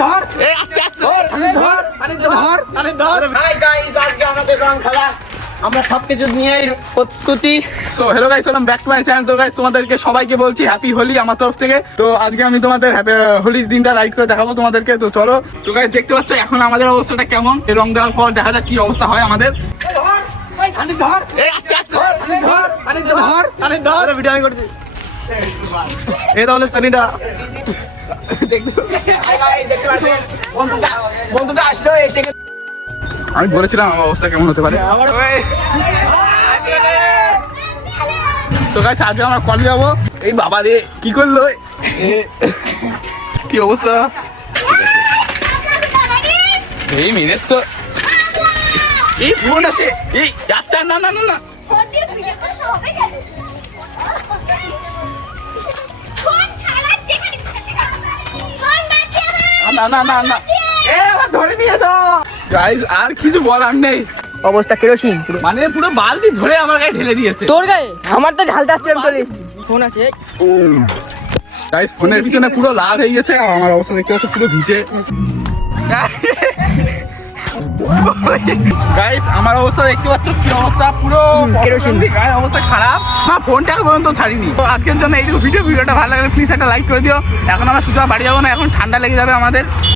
ধর এই আস্তে আস্তে ধর। হাই গাইস, আজকে আমাদের রং খেলা, আমরা সবকিছু নিয়ে প্রস্তুতি। So hello guys, welcome back to my channel. তো গাইস তোমাদেরকে সবাইকে বলছি হ্যাপি হোলি আমার তরফ থেকে। তো আজকে আমি তোমাদের হোলির দিনটা রাইড করে দেখাবো তোমাদেরকে। তো চলো। তো গাইস দেখতে পাচ্ছ এখন আমাদের অবস্থাটা কেমন, এই রং দেওয়ার পর দেখা যাক কি অবস্থা হয় আমাদের। ধর এই আস্তে আস্তে ধর ভিডিও আমি করছি। এই তাহলে সানিটা বন্ধুটা আসলো এসে আমি বলেছিলাম আমার অবস্থা কেমন হতে পারে। তো গাইস আজকে আমরা কল যাবো। এই বাবা রে কি করলো, কি অবস্থা। এই মিনেস তো এই ফোন আছে, এই রাস্তা না না না না না না না না এ আবার ধরে নিয়েছো গাইস, আর কিছু বলার নেই। অবস্থা কেরোসিন মানে পুরো বালতি ধরে আমার গায়ে ঢেলে দিয়েছে। তোর গায়ে আমার তো ঢালতে আসছে, আমি চলে এসেছি। ফোন আছে গাইস ফোনের পিছনে পুরো লাল হয়ে গেছে আর আমার অবস্থা দেখতে পাচ্ছ পুরো ভিজে। গাইস আমার অবস্থা দেখতে পাচ্ছ কি অবস্থা, পুরো কেরোসিন। গায়ের অবস্থা খারাপ। হ্যাঁ ফোনটাকে পর্যন্ত ছাড়িনি। তো আজকের জন্য এইটুকু ভিডিওটা ভালো লাগলে প্লিজ একটা লাইক করে দিও। এখন আমরা সুযোগ বাড়ি যাবো না, এখন ঠান্ডা লেগে যাবে আমাদের।